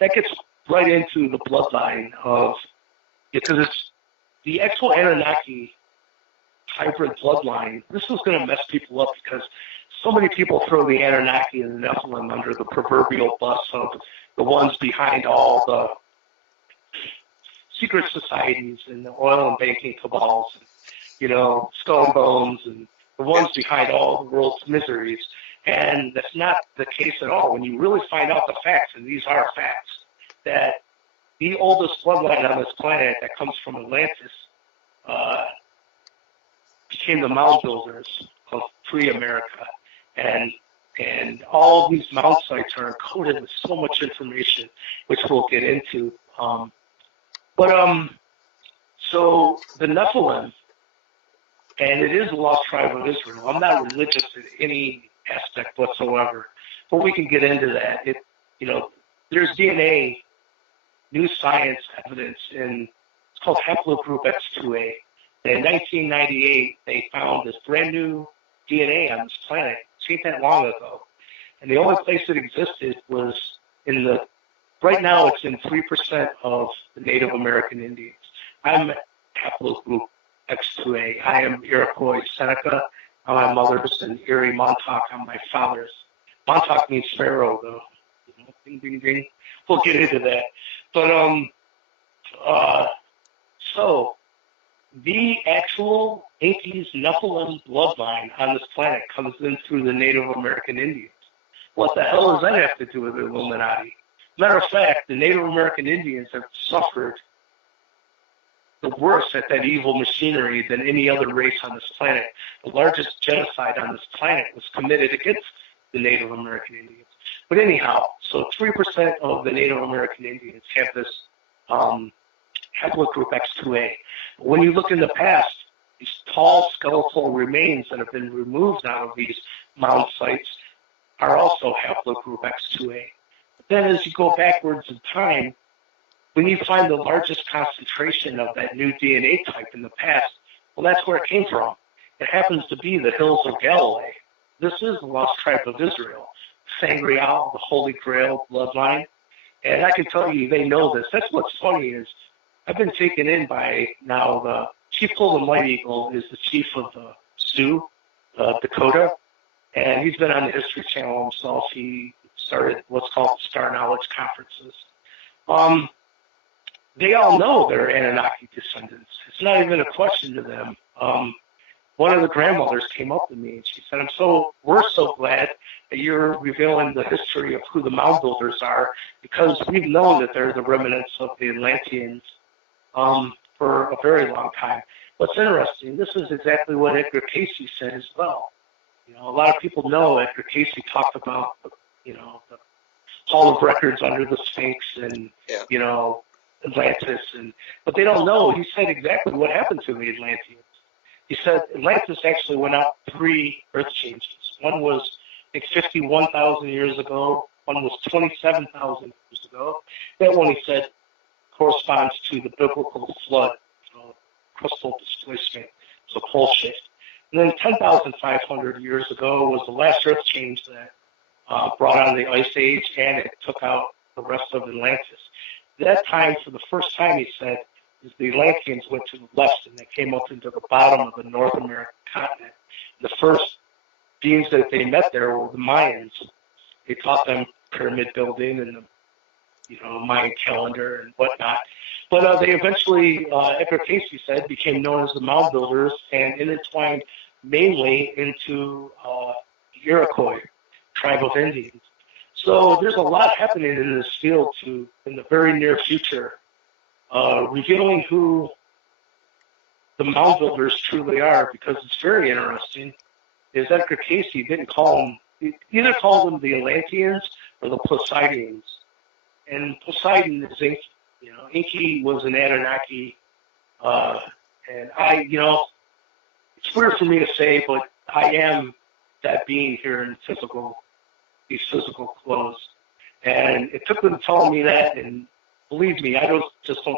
that gets right into the bloodline of, because it's the actual Anunnaki hybrid bloodline. This is going to mess people up because so many people throw the Anunnaki and the Nephilim under the proverbial bus of the ones behind all the secret societies and the oil and banking cabals, and, you know, skull and bones, and the ones behind all the world's miseries. And that's not the case at all. When you really find out the facts, and these are facts, that the oldest bloodline on this planet that comes from Atlantis became the mound builders of pre-America. And all of these mound sites are encoded with so much information, which we'll get into. So the Nephilim, and it is the lost tribe of Israel. I'm not religious in any aspect whatsoever, but we can get into that. There's DNA, new science evidence, and it's called haplogroup X2A. In 1998, they found this brand new DNA on this planet. It ain't that long ago. And the only place it existed was right now it's in 3% of the Native American Indians. I'm haplogroup X2A. I am Iroquois Seneca on my mother's and Erie Montauk on my father's. Montauk means sparrow, though. Ding, ding, ding. We'll get into that. But, so the actual Incas Nephilim bloodline on this planet comes in through the Native American Indians. What the hell does that have to do with the Illuminati? Matter of fact, the Native American Indians have suffered the worst at that evil machinery than any other race on this planet. The largest genocide on this planet was committed against the Native American Indians. But anyhow, so 3% of the Native American Indians have this haplogroup X2A. When you look in the past, these tall skeletal remains that have been removed out of these mound sites are also haplogroup X2A. But then as you go backwards in time, when you find the largest concentration of that new DNA type in the past, well, that's where it came from. It happens to be the hills of Galilee. This is the lost tribe of Israel, Sangreal, the Holy Grail bloodline. And I can tell you, they know this. That's what's funny is I've been taken in by now the Chief Golden White Eagle is the chief of the Sioux, Dakota, and he's been on the History Channel himself. He started what's called the Star Knowledge Conferences. They all know they're Anunnaki descendants. It's not even a question to them. One of the grandmothers came up to me and she said, we're so glad that you're revealing the history of who the mound builders are, because we've known that they're the remnants of the Atlanteans for a very long time. What's interesting, this is exactly what Edgar Cayce said as well. A lot of people know Edgar Cayce talked about, the Hall of Records under the Sphinx and, Atlantis, but they don't know. He said exactly what happened to the Atlanteans. He said Atlantis actually went out 3 earth changes. One was, I think, 51,000 years ago. One was 27,000 years ago. That one, he said, corresponds to the biblical flood, crustal displacement, so pole shift. And then 10,500 years ago was the last earth change that brought on the Ice Age, and it took out the rest of Atlantis. That time, for the first time, he said, is the Atlanteans went to the left and they came up into the bottom of the North American continent. The first beings that they met there were the Mayans. They taught them pyramid building and the Mayan calendar and whatnot. But they eventually, Edgar Cayce said, became known as the mound builders and intertwined mainly into the Iroquois tribe of Indians. So there's a lot happening in this field in the very near future, revealing who the mound builders truly are, because it's very interesting. Is Edgar Cayce didn't call them, he either called them the Atlanteans or the Pulsatians. And Poseidon is Inky. Inky was an Anunnaki, and it's weird for me to say, but I am that being here in these physical clothes. And it took them telling me that, and believe me, I don't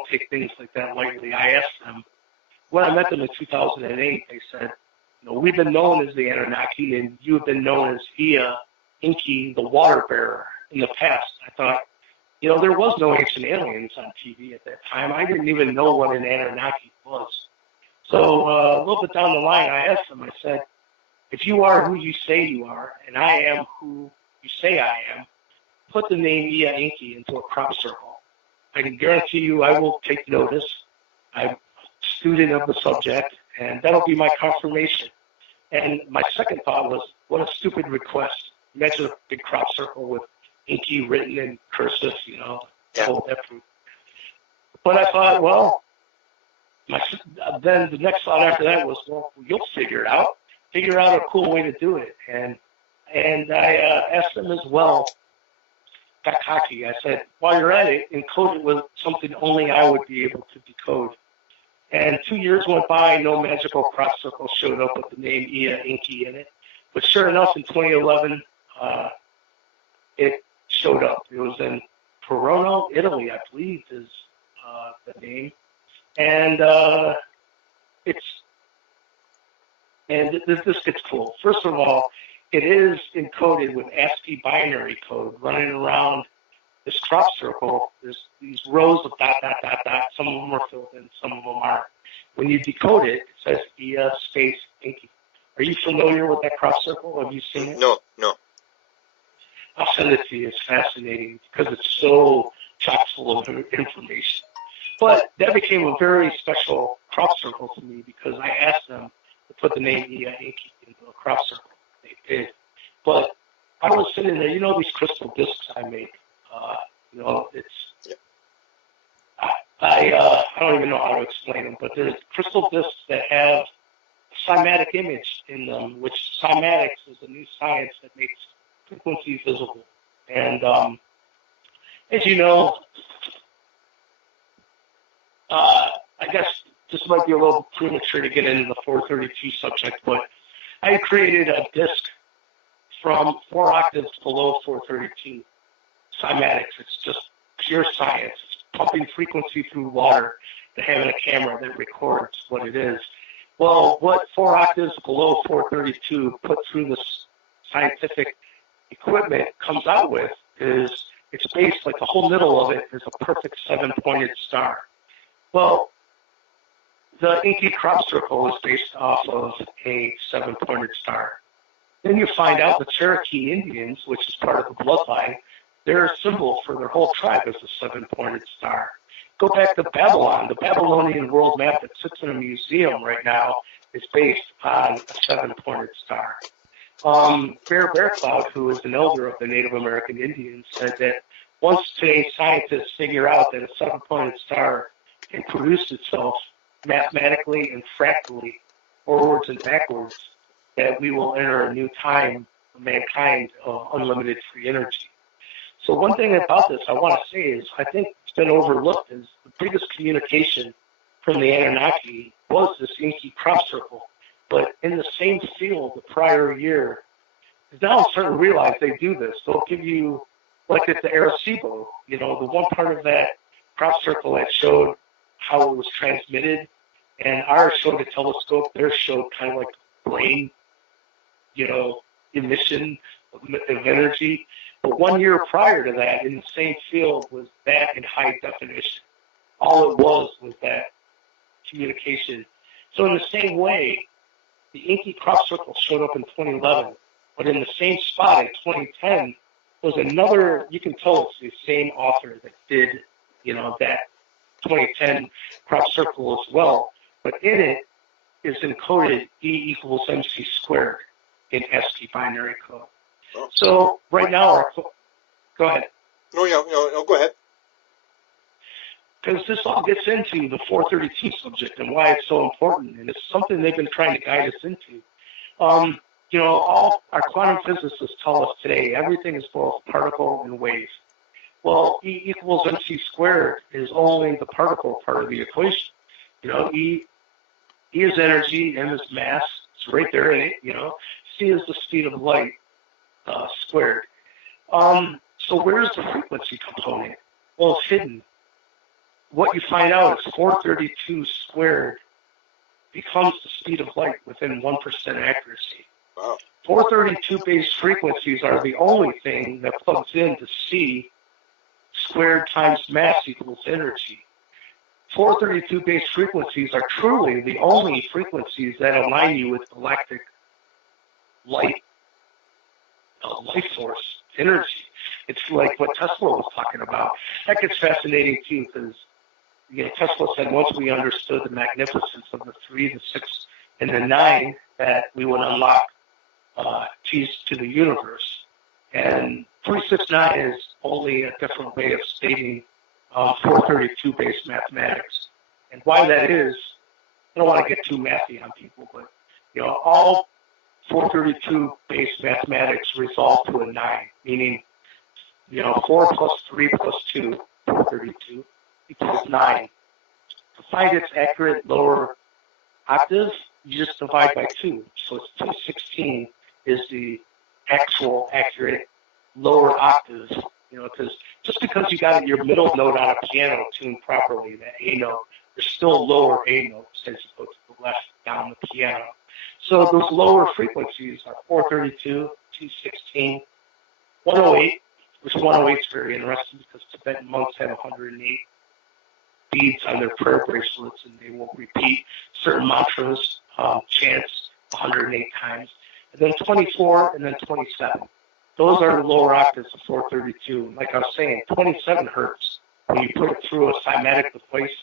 take things like that lightly. I asked them, when I met them in 2008, they said, we've been known as the Anunnaki, and you have been known as Inky, the water bearer, in the past. I thought, there was no ancient aliens on TV at that time. I didn't even know what an Anunnaki was. So a little bit down the line, I asked them, I said, if you are who you say you are, and I am who you say I am, put the name Ea Enki into a crop circle. I can guarantee you I will take notice. I'm a student of the subject, and that'll be my confirmation. And my second thought was, what a stupid request. Imagine a big crop circle with Enki written in cursive, hold that proof. But I thought, well, then the next thought after that was, well, you'll figure it out. Figure out a cool way to do it. And I asked them as well, got cocky. I said, while you're at it, encode it with something only I would be able to decode. And 2 years went by, no magical crop circle showed up with the name Ea Enki in it. But sure enough, in 2011, it showed up. It was in Verona, Italy, I believe is the name. And this gets cool. First of all, it is encoded with ASCII binary code running around this crop circle. There's these rows of dot, dot, dot, dot. Some of them are filled in, some of them aren't. When you decode it, it says Ea space Enki. Are you familiar with that crop circle? Have you seen it? No. I'll send it to you. It's fascinating because it's so chock full of information. But that became a very special crop circle to me because I asked them to put the name Ea Enki into a crop circle. They did. But I was sitting there, these crystal discs I make. I don't even know how to explain them, but there's crystal discs that have a cymatic image in them, which cymatics is a new science that makes frequency visible. And as you know, I guess this might be a little premature to get into the 432 subject, but I created a disc from 4 octaves below 432 cymatics. It's just pure science. It's pumping frequency through water to having a camera that records what it is. Well, what 4 octaves below 432 put through this scientific equipment comes out with is it's based, like the whole middle of it is a perfect 7-pointed star. Well, the Enki crop circle is based off of a 7-pointed star. Then you find out the Cherokee Indians, which is part of the Bloodline, their symbol for their whole tribe is a 7-pointed star. Go back to Babylon. The Babylonian world map that sits in a museum right now is based on a 7-pointed star. Bear Cloud, who is an elder of the Native American Indians, said that once today's scientists figure out that a 7-pointed star can produce itself mathematically and fractally, forwards and backwards, that we will enter a new time for mankind of unlimited free energy. So one thing about this I want to say is I think it's been overlooked is the biggest communication from the Anunnaki was this Enki crop circle. But in the same field the prior year, now I'm starting to realize they do this. They'll give you, like at the Arecibo, the one part of that crop circle that showed how it was transmitted, and ours showed a telescope, theirs showed kind of like brain, emission of energy. But 1 year prior to that, in the same field, was that in high definition. All it was that communication. So in the same way, the Enki crop circle showed up in 2011, but in the same spot in 2010 was another, you can tell it's the same author that did, that 2010 crop circle as well. But in it is encoded E equals MC squared in ASCII binary code. So right now, go ahead. No, go ahead. Because this all gets into the 432 subject and why it's so important, and it's something they've been trying to guide us into. All our quantum physicists tell us today everything is both particle and wave. Well, E equals MC squared is only the particle part of the equation. E is energy, M is mass. It's right there in it. C is the speed of light squared. So where's the frequency component? Well, it's hidden. What you find out is 432 squared becomes the speed of light within 1% accuracy. Wow. 432 base frequencies are the only thing that plugs into C squared times mass equals energy. 432 base frequencies are truly the only frequencies that align you with galactic light source, energy. It's like what Tesla was talking about. That gets fascinating too, because Tesla said once we understood the magnificence of the 3, the 6, and the 9, that we would unlock keys to the universe. And 369 is only a different way of stating 432 base mathematics. And why that is, I don't want to get too mathy on people, but all 432 base mathematics resolve to a 9, meaning 4 plus 3 plus 2, 432, equals 9. To find its accurate lower octave, you just divide by 2. So it's 216 is the actual accurate lower octave, because just because you got your middle note on a piano tuned properly, that A note, there's still lower A notes as you go to the left down the piano. So those lower frequencies are 432, 216, 108, which 108 is very interesting because Tibetan monks have 108 beads on their prayer bracelets, and they will repeat certain mantras, chants 108 times. And then 24 and then 27. Those are the lower octaves of 432. Like I was saying, 27 hertz, when you put it through a cymatic device,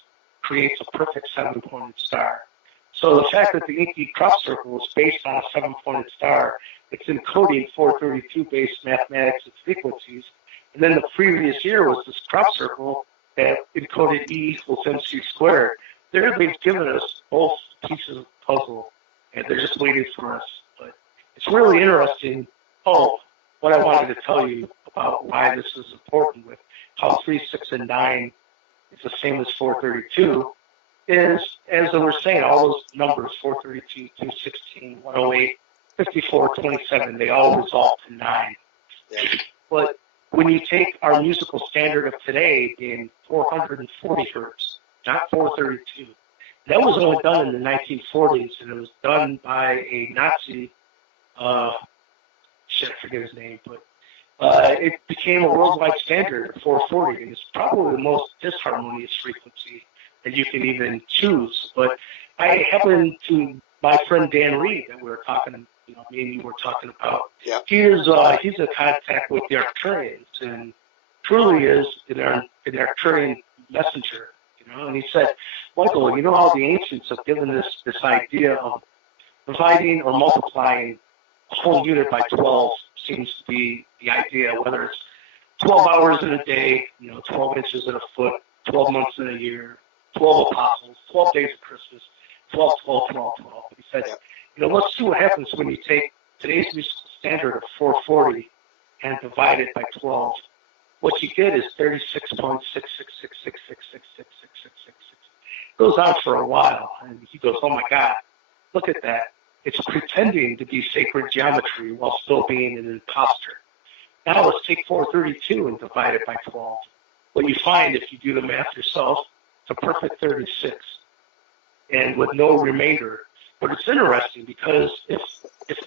creates a perfect 7-pointed star. So the fact that the Inky crop circle is based on a 7-pointed star, it's encoding 432 base mathematics and frequencies. And then the previous year was this crop circle that encoded E equals MC squared. They've given us both pieces of the puzzle, and they're just waiting for us. But it's really interesting. What I wanted to tell you about why this is important with how 3, 6, and 9 is the same as 432 is, as I was saying, all those numbers, 432, 216, 108, 54, 27, they all resolve to 9. Yeah. But when you take our musical standard of today being 440 hertz, not 432, that was only done in the 1940s, and it was done by a Nazi, I forget his name, but it became a worldwide standard of 440, and it's probably the most disharmonious frequency that you can even choose. But I happen to, my friend Dan Reed that we were talking, me and you were talking about, yeah. he's in contact with the Arcturians, and truly is an Arcturian messenger, and he said, Michael, how the ancients have given this idea of dividing or multiplying a whole unit by 12 seems to be the idea, whether it's 12 hours in a day, 12 inches in a foot, 12 months in a year, 12 apostles, 12 days of Christmas, 12, 12, 12, 12. He said, let's see what happens when you take today's musical standard of 440 and divide it by 12. What you get is 36.6666666666666. Goes on for a while, and he goes, oh my God, look at that. It's pretending to be sacred geometry while still being an imposter. Now let's take 432 and divide it by 12. What you find, if you do the math yourself, it's a perfect 36, and with no remainder. But it's interesting because if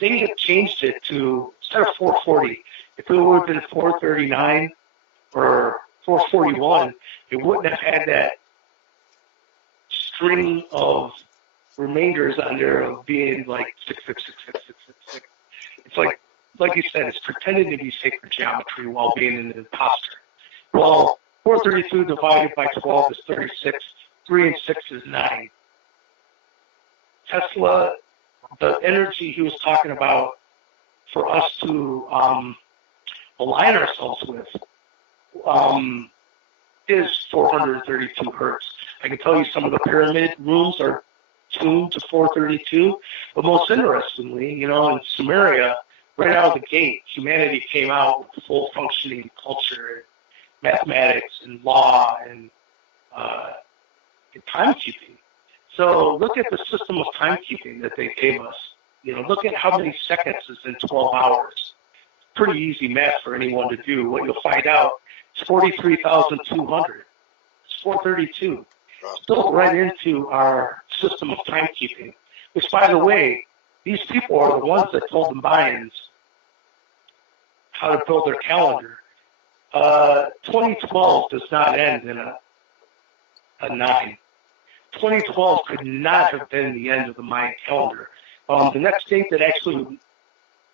they had changed it to, instead of 440, if it would have been 439 or 441, it wouldn't have had that string of remainders on there of being like 6666666. It's like you said, it's pretending to be sacred geometry while being an imposter. Well, 432 divided by 12 is 36. 3 and 6 is 9. Tesla, the energy he was talking about for us to align ourselves with is 432 hertz. I can tell you some of the pyramid rooms are tuned to 432, but most interestingly, in Sumeria, right out of the gate, humanity came out with full functioning culture, mathematics, and law, and timekeeping. So look at the system of timekeeping that they gave us. Look at how many seconds is in 12 hours. Pretty easy math for anyone to do. What you'll find out is 43,200. It's 432. It's built right into our system of timekeeping, which, by the way, these people are the ones that told the Mayans how to build their calendar. 2012 does not end in a 9. 2012 could not have been the end of the Mayan calendar. The next date that actually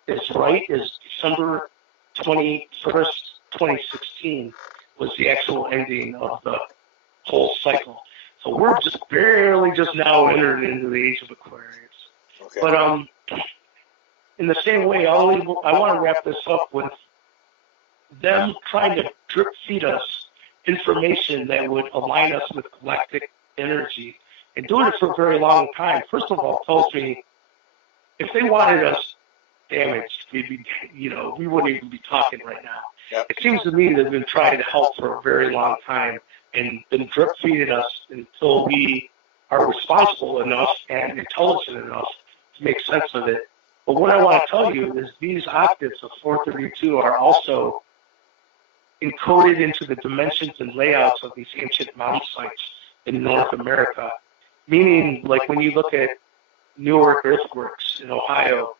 is right is December 21st, 2016 was the actual ending of the whole cycle. So we're just barely just now entered into the age of Aquarius. Okay. But in the same way, I want to wrap this up with them trying to drip feed us information that would align us with galactic energy and doing it for a very long time. First of all, tells me if they wanted us damaged, we'd be, we wouldn't even be talking right now. Yep. It seems to me they've been trying to help for a very long time and been drip feeding us until we are responsible enough and intelligent enough to make sense of it. But what I want to tell you is these octaves of 432 are also encoded into the dimensions and layouts of these ancient mound sites in North America. Meaning, like when you look at Newark earthworks in Ohio,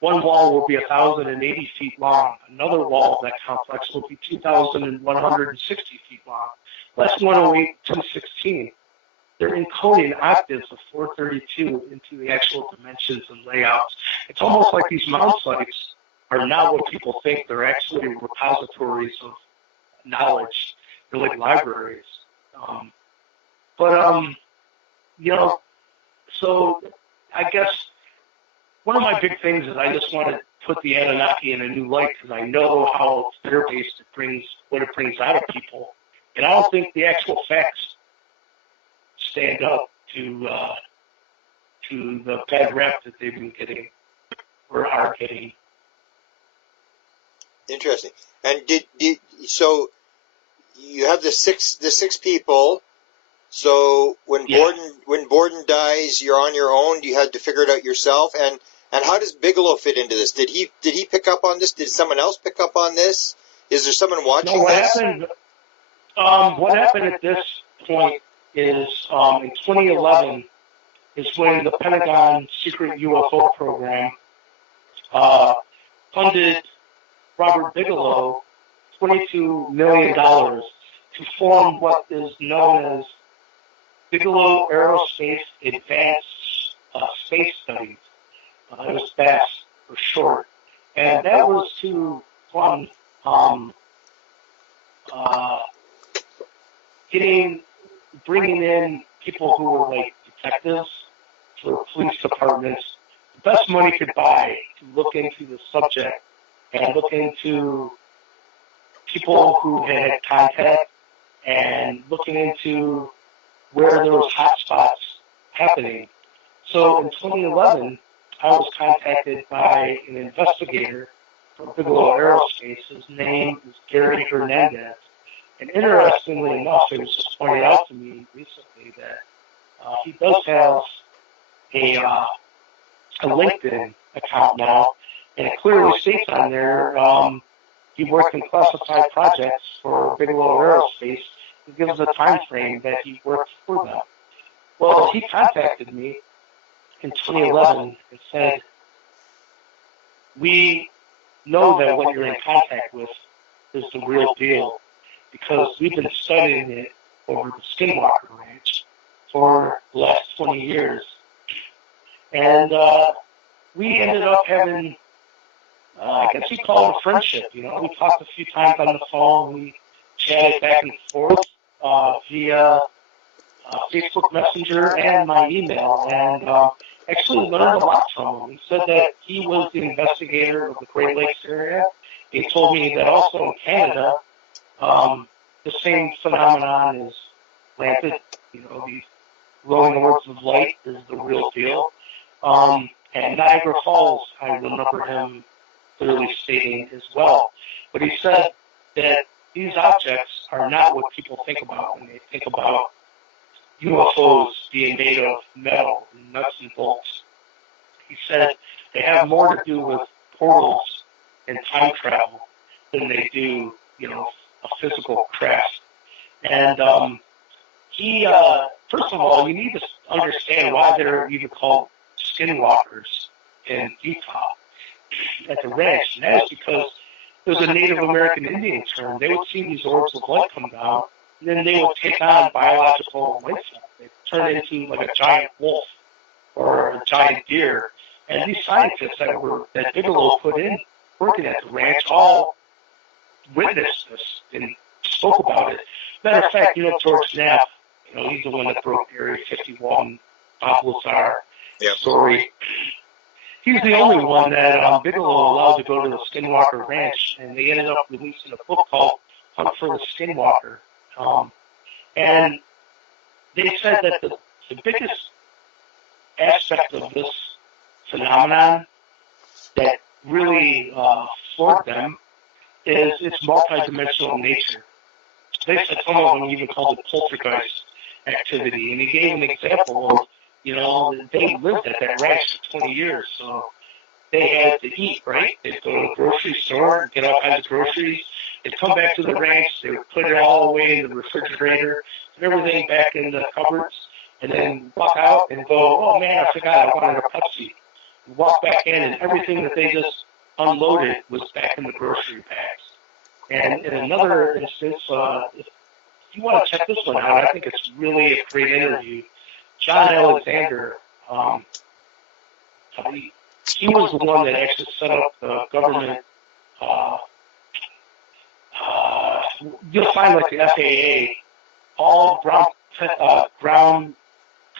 one wall will be 1,080 feet long. Another wall of that complex will be 2,160 feet long. That's 108, 216. They're encoding octaves of 432 into the actual dimensions and layouts. It's almost like these mound sites are not what people think. They're actually repositories of knowledge. They're like libraries. So I guess one of my big things is I just want to put the Anunnaki in a new light because I know how fear-based it brings out of people. And I don't think the actual facts stand up to the bad rap that they've been getting or are getting. Interesting. And so you have the six people. So when Borden dies, you're on your own. You had to figure it out yourself. And how does Bigelow fit into this? Did he pick up on this? Did someone else pick up on this? Is there someone watching this? What happened at this point is in 2011 is when the Pentagon secret UFO program funded Robert Bigelow $22 million to form what is known as Bigelow Aerospace Advanced Space Studies. It was BASS for short. And that was to fund bringing in people who were like detectives for police departments. The best money could buy to look into the subject and look into people who had contact and looking into where there was hot spots happening. So in 2011, I was contacted by an investigator from Bigelow Aerospace. His name is Gary Hernandez. And interestingly enough, it was just pointed out to me recently that he does have a LinkedIn account now, and it clearly states on there he worked in classified projects for Bigelow Aerospace. It gives a time frame that he worked for them. Well, he contacted me in 2011 and said, we know that what you're in contact with is the real deal because we've been studying it over the Skinwalker Ranch for the last 20 years. And we ended up having, I guess you call it a friendship. We talked a few times on the phone. We chatted back and forth via Facebook Messenger and my email, and actually learned a lot from him. He said that he was the investigator of the Great Lakes area. He told me that also in Canada, the same phenomenon is rampant. These glowing orbs of light is the real deal. And Niagara Falls, I remember him clearly stating as well. But he said that these objects are not what people think about when they think about UFOs being made of metal and nuts and bolts. He said they have more to do with portals and time travel than they do, a physical craft. And he, first of all, you need to understand why they're even called skinwalkers in Utah at the ranch. And that is because There's a Native American Indian term. They would see these orbs of light come down, and then they would take on biological life form. They'd turn into like a giant wolf or a giant deer. And these scientists that Bigelow put in working at the ranch all witnessed this and spoke about it. Matter of fact, George Knapp, he's the one that broke Area 51, Bob Lazar story. He was the only one that Bigelow allowed to go to the Skinwalker Ranch, and they ended up releasing a book called Hunt for the Skinwalker. And they said that the biggest aspect of this phenomenon that really floored them is its multidimensional nature. They said some of them even called it poltergeist activity, and he gave an example of, they lived at that ranch for 20 years, so they had to eat, right? They'd go to the grocery store, get all kinds of groceries, they'd come back to the ranch, they would put it all away in the refrigerator, put everything back in the cupboards, and then walk out and go, oh man, I forgot, I wanted a Pepsi. Walk back in, and everything that they just unloaded was back in the grocery bags. And in another instance, if you want to check this one out, I think it's really a great interview. John Alexander, he was the one that actually set up the government. You'll find like the FAA, all ground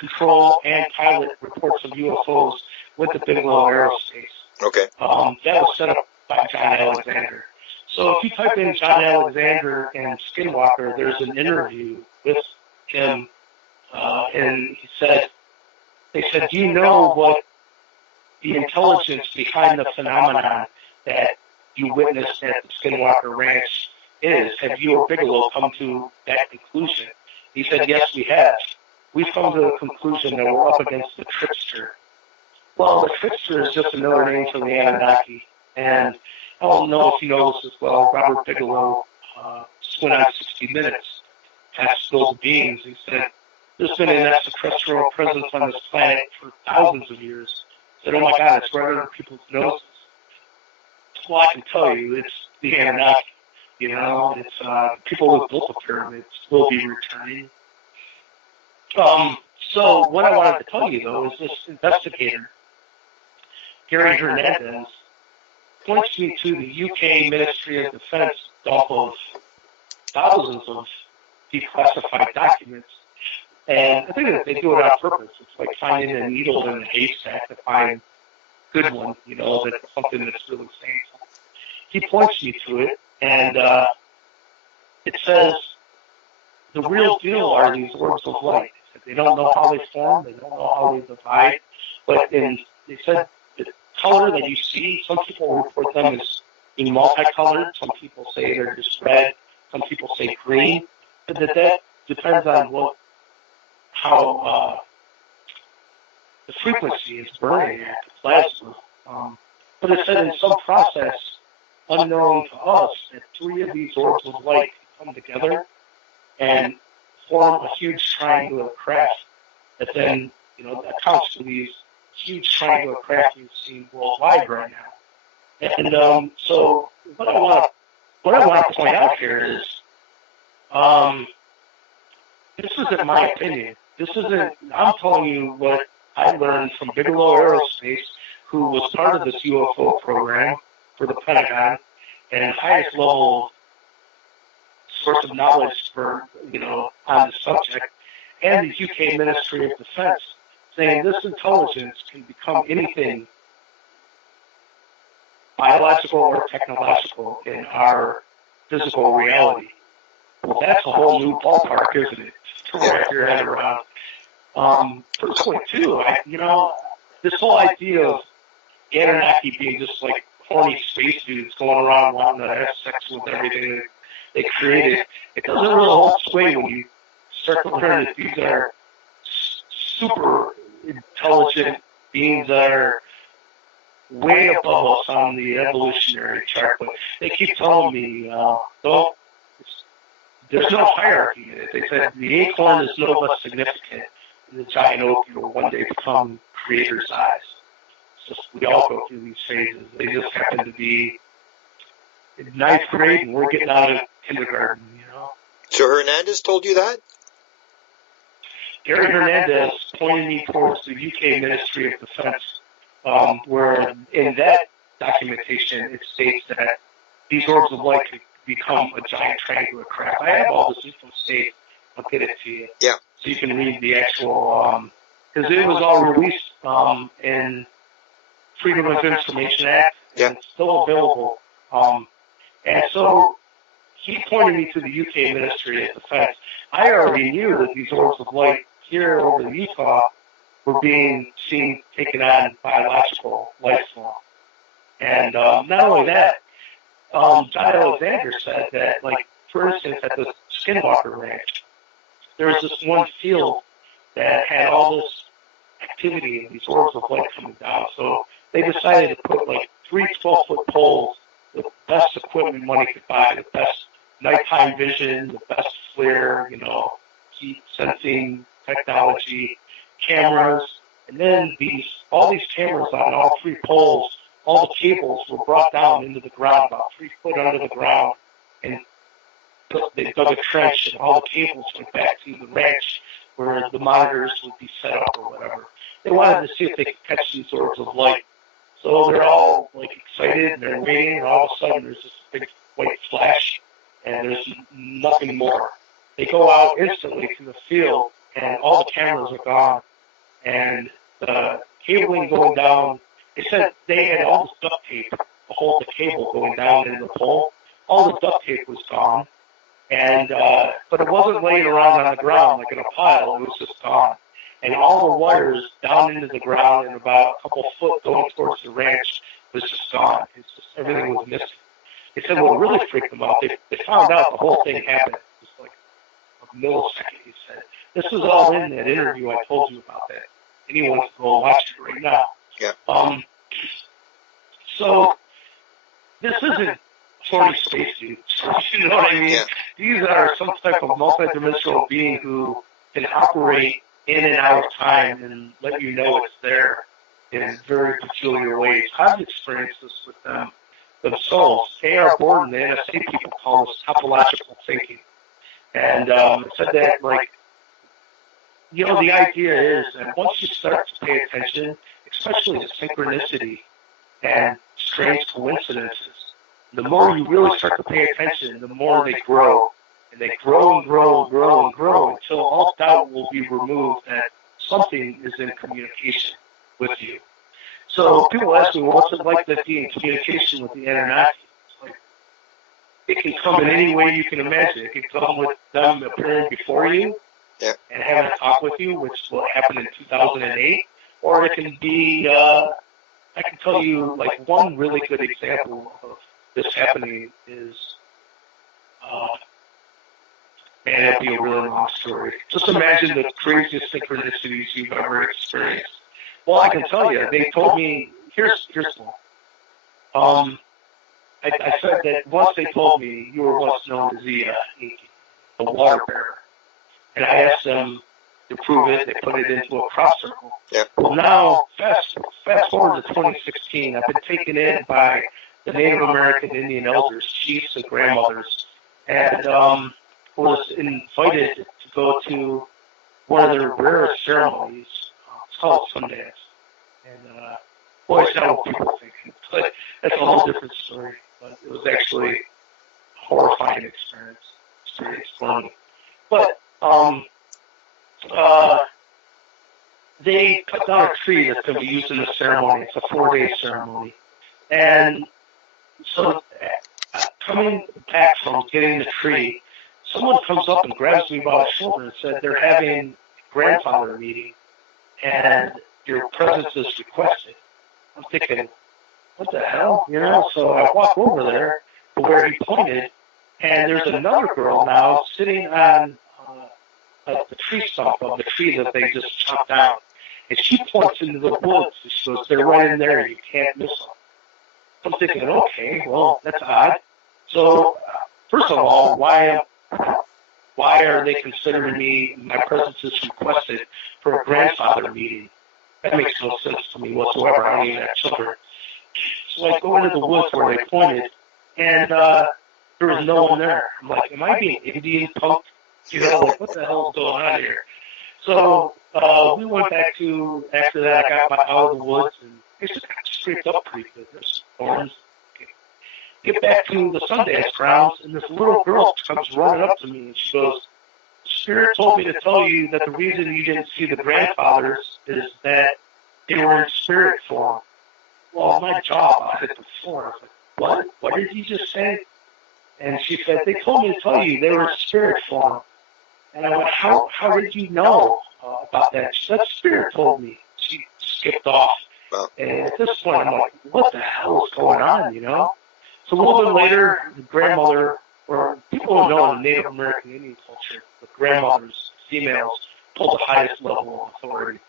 control and pilot reports of UFOs went to Bigelow Aerospace. Okay. That was set up by John Alexander. So if you type in John Alexander and Skinwalker, there's an interview with him, and they said, do you know what the intelligence behind the phenomenon that you witnessed at the Skinwalker Ranch is? Have you or Bigelow come to that conclusion? He said, yes, we have. We've come to the conclusion that we're up against the trickster. Well, the trickster is just another name for the Anunnaki. And I don't know if you know this as well. Robert Bigelow just went on 60 Minutes, past those beings. He said, there's been an extraterrestrial presence on this planet for thousands of years. He said, oh my God, it's right under people's noses. Well, I can tell you, it's the Anunnaki. It's people who built the pyramids will be returning. So what I wanted to tell you, though, is this investigator, Gary Hernandez, points me to the UK Ministry of Defense dump of thousands of declassified documents. And I think that they do it on purpose. It's like finding a needle in a haystack to find a good one, that's something that's really saying something. He points me to it, and it says, the real deal are these orbs of light. They don't know how they form, they don't know how they divide, but they said the color that you see, some people report them as being multicolored, some people say they're just red, some people say green, but that depends on how the frequency is burning at the plasma. But it said in some process unknown to us that 3 of these orbs of light come together and form a huge triangular craft that then, accounts for these huge triangular craft you've seen worldwide right now. And so what I want to point out here is, this isn't my opinion. I'm telling you what I learned from Bigelow Aerospace, who was part of this UFO program for the Pentagon, and highest level source of knowledge for, on the subject, and the UK Ministry of Defense, saying this intelligence can become anything biological or technological in our physical reality. Well, that's a whole new ballpark, isn't it, to wrap your head around. First point, too, this whole idea of Anunnaki being just like horny space dudes going around wanting to have sex with everything they created, it doesn't really hold sway when you start to learn that these are super intelligent beings that are way above us on the evolutionary chart. But they keep telling me, there's no hierarchy in it. They said the acorn is no less significant than the giant oak will one day become creator's eyes. It's just, we all go through these phases. They just happen to be in ninth grade, and we're getting out of kindergarten, you know. So Hernandez told you that? Gary Hernandez pointed me towards the UK Ministry of Defense, where in that documentation it states that these orbs of light could become a giant triangular craft. I have all this info saved. I'll get it to you. Yeah. So you can read the actual, because it was all released in Freedom of Information Act, and it's still available. And so he pointed me to the UK Ministry of Defense. I already knew that these orbs of light here over the Utah were being seen, taken on biological life form. And not only that, John Alexander said that, like, for instance, at the Skinwalker Ranch, there was this one field that had all this activity and these orbs of light coming down. So they decided to put, like, 3 12-foot poles, the best equipment money could buy, the best nighttime vision, the best flare, you know, heat sensing technology, cameras, and then all these cameras on all 3 poles, all the cables were brought down into the ground, about 3 foot under the ground, and they dug a trench, and all the cables went back to the ranch where the monitors would be set up or whatever. They wanted to see if they could catch these orbs of light. So they're all, like, excited, and they're waiting, and all of a sudden there's this big white flash, and there's nothing more. They go out instantly to the field, and all the cameras are gone, and the cabling going down, they said they had all this duct tape to hold the cable going down into the pole. All the duct tape was gone, and but it wasn't laying around on the ground like in a pile. It was just gone. And all the wires down into the ground and about a couple foot going towards the ranch was just gone. It's just, everything was missing. They said what really freaked them out, they found out the whole thing happened just like a millisecond, he said. This is all in that interview I told you about that. Anyone can go watch it right now. Yeah. So this isn't 40 spacesuits. You know what I mean? Yeah. These are some type of multidimensional being who can operate in and out of time and let you know it's there in very peculiar ways. I've experienced this with them themselves. A.R. Borden, the NSA people, call this topological thinking. And it said that, like, you know, the idea is that once you start to pay attention, especially to synchronicity and strange coincidences, the more you really start to pay attention, the more they grow. And they grow and grow and grow and grow until all doubt will be removed that something is in communication with you. So people ask me, well, what's it like to be in communication with the Anunnaki? It's like, it can come in any way you can imagine. It can come with them appearing before you and having a talk with you, which will happen in 2008, or it can be, I can tell you, like, one really good example of this happening is, man, that'd be a really long story. Just imagine the craziest synchronicities you've ever experienced. Well, I can tell you, they told me, here's one. I said that once they told me you were once known as the water bearer. And I asked them to prove it. They put it into a crop circle. Yep. Well, now, fast forward to 2016, I've been taken in by the Native American Indian elders, chiefs, and grandmothers, and was invited to go to one of their rarest ceremonies. It's called Sundance. And boy, it's not what people think. But that's a whole different story. But it was actually a horrifying experience. It's very exploring. But they cut down a tree that's going to be used in the ceremony. It's a 4-day ceremony. And so coming back from getting the tree, someone comes up and grabs me by the shoulder and said they're having a grandfather meeting and your presence is requested. I'm thinking, what the hell? You know, so I walk over there to where he pointed, and there's another girl now sitting on the tree stump of the tree that they just chopped down. And she points into the woods, and she goes, they're right in there, you can't miss them. I'm thinking, okay, well, that's odd. So, first of all, why are they considering me, my presence is requested for a grandfather meeting? That makes no sense to me whatsoever. I don't even have children. So I go into the woods where they pointed, and there was no one there. I'm like, am I being Indian punked? You know, like, what the hell is going on here? So we went back to, after that, I got out of the woods, and it just got scraped up pretty good. There's thorns. Get back to the Sundance grounds, and this little girl comes running up to me, and she goes, Spirit told me to tell you that the reason you didn't see the grandfathers is that they were in spirit form. Well, my jaw hit the floor. I was like, what? What did you just say? And she said, they told me to tell you they were in spirit form. And I went, how did you know about that? She said, Spirit told me. She skipped off. And at this point, I'm like, what the hell is going on, you know? So a little bit later, the grandmother, or people who know in the Native American Indian culture, the grandmothers, females, hold the highest level of authority.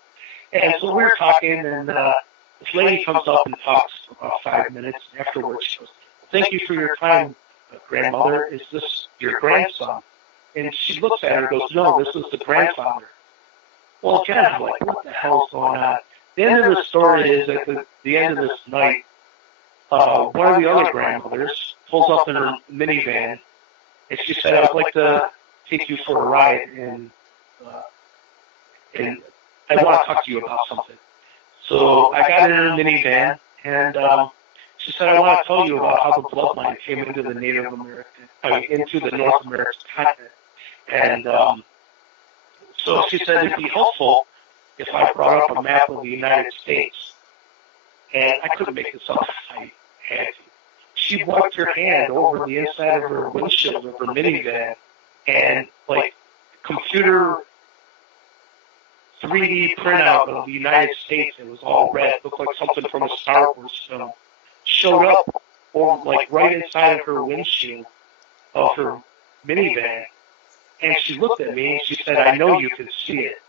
And so we were talking, and this lady comes up and talks for about 5 minutes. Afterwards, she goes, thank you for your time, grandmother. Is this your grandson? And she looks at her and goes, no, this is the grandfather. Well, again, I'm like, what the hell's going on? The end of the story is at the end of this night, one of the other grandmothers pulls up in her minivan, and she said, I would like to take you for a ride, and I want to talk to you about something. So I got in her minivan, and she said, I want to tell you about how the bloodline came into the Native American, into the North American continent. And so she said it'd be helpful if I brought up a map of the United States. And I couldn't make this up. I had to. She wiped her hand over the inside of her windshield of her minivan, and like computer 3D printout of the United States, it was all red, looked like something from a Star Wars film, showed up or like right inside of her windshield of her minivan. And she looked at me and she said, I know you can see it.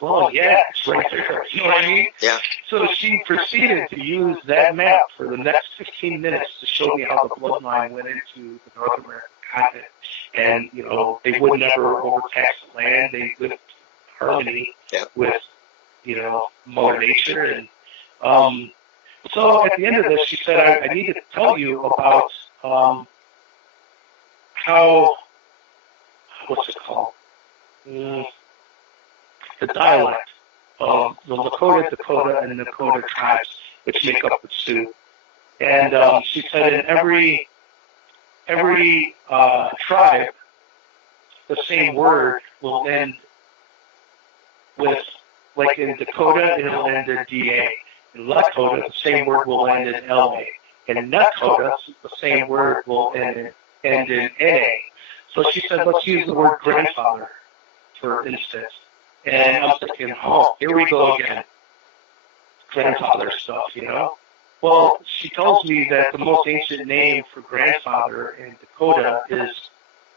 Well, yeah, it's right there. You know what I mean? Yeah. So she proceeded to use that map for the next 15 minutes to show me how the bloodline went into the North American continent. And, you know, they would never overtax the land. They lived in harmony with, you know, Mother Nature. And so at the end of this, she said, I need to tell you about how, what's it called? The dialect of the Lakota, Dakota, and Nakota tribes, which make up the Sioux. And she said in every tribe, the same word will end with, like in Dakota, it'll end in DA. In Lakota, the same word will end in LA. In Nakota, the same word will end in NA. So she said, let's use the word grandfather, for instance. And I'm thinking, oh, here we go again. Grandfather stuff, you know? Well, she tells me that the most ancient name for grandfather in Dakota is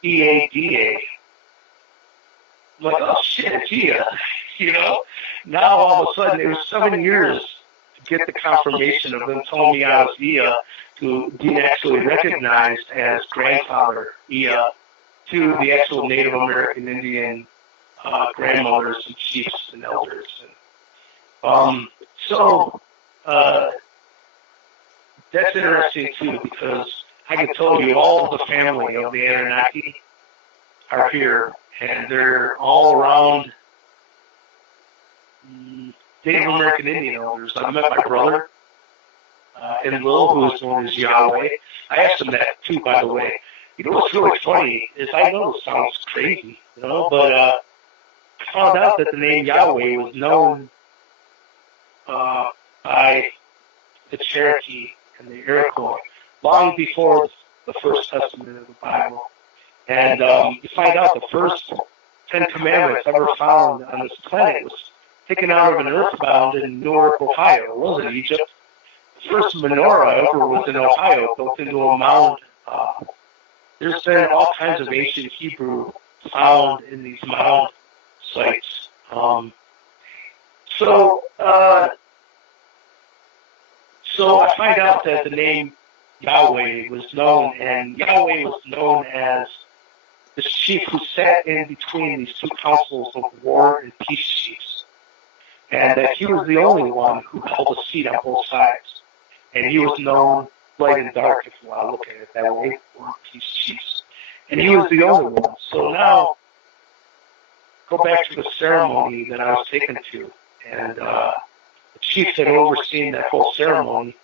EADA. I'm like, oh shit, it's Ea. You know? Now all of a sudden, it was 7 years to get the confirmation of them telling me I was Ea to be actually recognized as grandfather Ea to the actual Native American Indian grandmothers and chiefs and elders. And, that's interesting too, because I can tell you all of the family of the Anunnaki are here, and they're all around Native American Indian elders. I met my brother, and Lil, who is known as Yahweh. I asked him that too, by the way. You know what's really funny is I know it sounds crazy, you know, but I found out that the name Yahweh was known by the Cherokee and the Iroquois long before the First Testament of the Bible. And you find out the first 10 Commandments ever found on this planet was taken out of an earthbound in Newark, Ohio. It wasn't Egypt. The first menorah ever was in Ohio, built into a mound. There's been all kinds of ancient Hebrew found in these mound sites. So I find out that the name Yahweh was known, and Yahweh was known as the chief who sat in between these two councils of war and peace chiefs, and that he was the only one who held a seat on both sides. And he was known light and dark, if you want to look at it that way, or these chiefs. And he was the only one. So now, go back to the ceremony that I was taken to, and the chief that overseen that whole ceremony,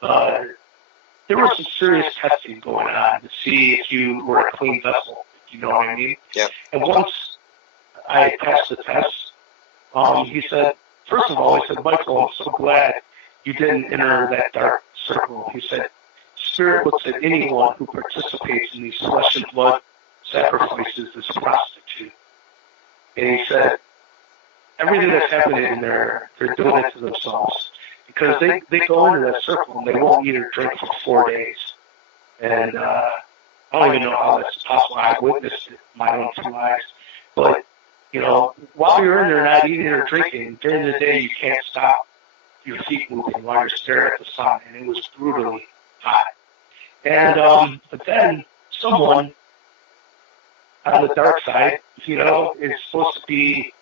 there was some serious testing going on to see if you were a clean vessel, if you know what I mean. Yeah. And once I passed the test, he said, first of all, he said, Michael, I'm so glad you didn't enter that dark circle. He said, Spirit looks at anyone who participates in these flesh and blood sacrifices as a prostitute. And he said, everything that's happening in there, they're doing it to themselves. Because they go into that circle and they won't eat or drink for 4 days. And I don't even know how that's possible. I witnessed it with my own 2 eyes. But, you know, while you're in there not eating or drinking, during the day you can't stop your feet moving while you're staring at the sun. And it was brutally hot. And, but then someone on the dark side, you know, is supposed to be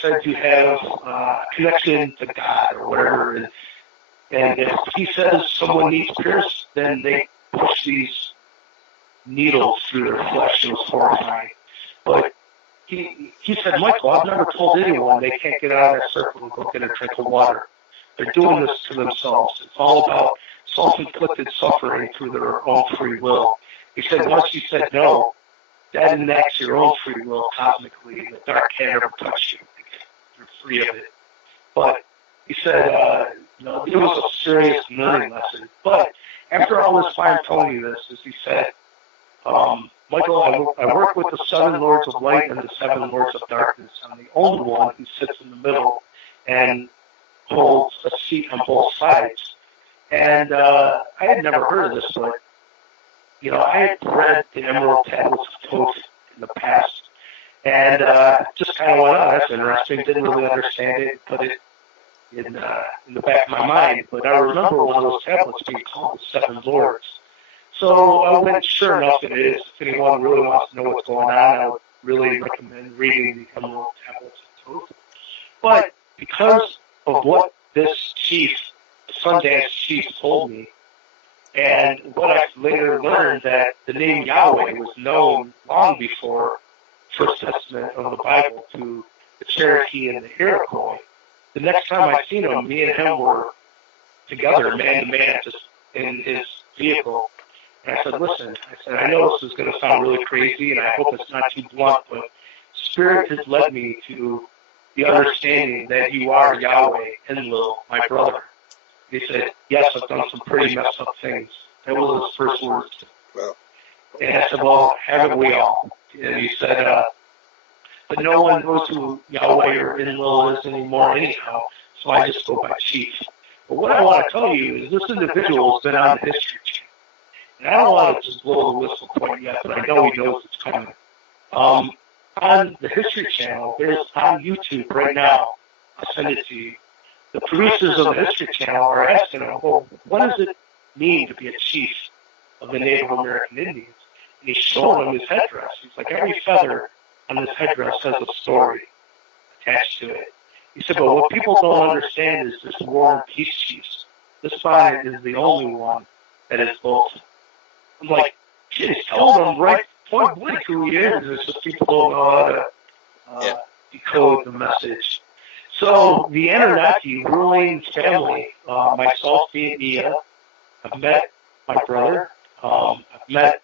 said to have a connection to God or whatever. And if he says someone needs pierced, then they push these needles through their flesh. It was horrifying. But he said, Michael, I've never told anyone they can't get out of that circle and go get a drink of water. They're doing this to themselves. It's all about self-inflicted suffering through their own free will. He said, once you said no, that enacts your own free will cosmically. The dark can't ever touch you. You're free of it. But he said, you know, it was a serious learning lesson. But after all this time telling you this, as he said, Michael, I work with the 7 lords of light and the 7 lords of darkness. I'm the only one who sits in the middle and holds a seat on both sides. And I had never heard of this, but, you know, I had read the Emerald Tablets of Thoth in the past. And just kind of went, oh, that's interesting. Didn't really understand it, put it in the back of my mind. But I remember one of those tablets being called the 7 Lords. So I went, sure enough, it is. If anyone really wants to know what's going on, I would really recommend reading the Emerald Tablets of Thoth. But because of what this chief, the Sundance chief, told me, and what I later learned, that the name Yahweh was known long before First Testament of the Bible to the Cherokee and the Iroquois. The next time I seen him, me and him were together, man to man, just in his vehicle. And I said, listen, I know this is going to sound really crazy, and I hope it's not too blunt, but Spirit has led me to the understanding that you are Yahweh, Enlil, my brother. He said, yes, I've done some pretty messed up things. That was his first words. Wow. And I said, well, haven't we all? And he said, but no one knows who Yahweh or Enlil is anymore anyhow, so I just go by chief. But what I want to tell you is this individual has been on the History Channel. And I don't want to just blow the whistle quite yet, but I know he knows it's coming. On the History Channel, there's on YouTube right now, I'll send it to you, the producers of the History Channel are asking him, well, what does it mean to be a chief of the Native American Indians? And he's showing them his headdress. He's like, every feather on this headdress has a story attached to it. He said, but what people don't understand is this War and Peace Chiefs. This bonnet is the only one that is both. I'm like, shit, he's told them right point blank who he is. It's just people don't know how to decode the message. So the Anunnaki ruling family, myself being Nia, I've met my brother, I've met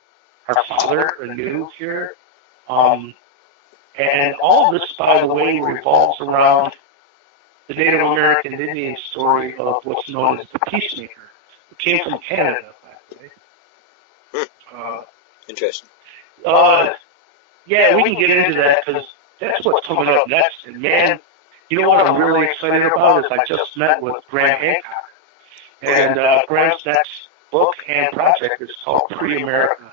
our father, Anu, here, and all of this, by the way, revolves around the Native American Indian story of what's known as the Peacemaker, who came from Canada, by the way. Interesting. Yeah, we can get into that because that's what's coming up next. And man, you know what I'm really excited about is I just met with Graham Hancock. And Graham's next book and project is called Pre-America.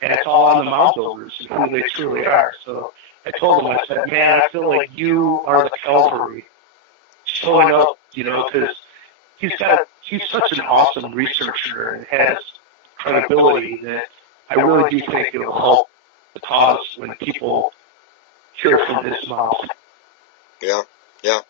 And it's all on the Mound builders and who they truly are. So I told him, I said, man, I feel like you are the Calvary showing up, you know, because he's such an awesome researcher and has credibility that I really do think it will help the cause when people hear from his mouth. Yeah, yeah.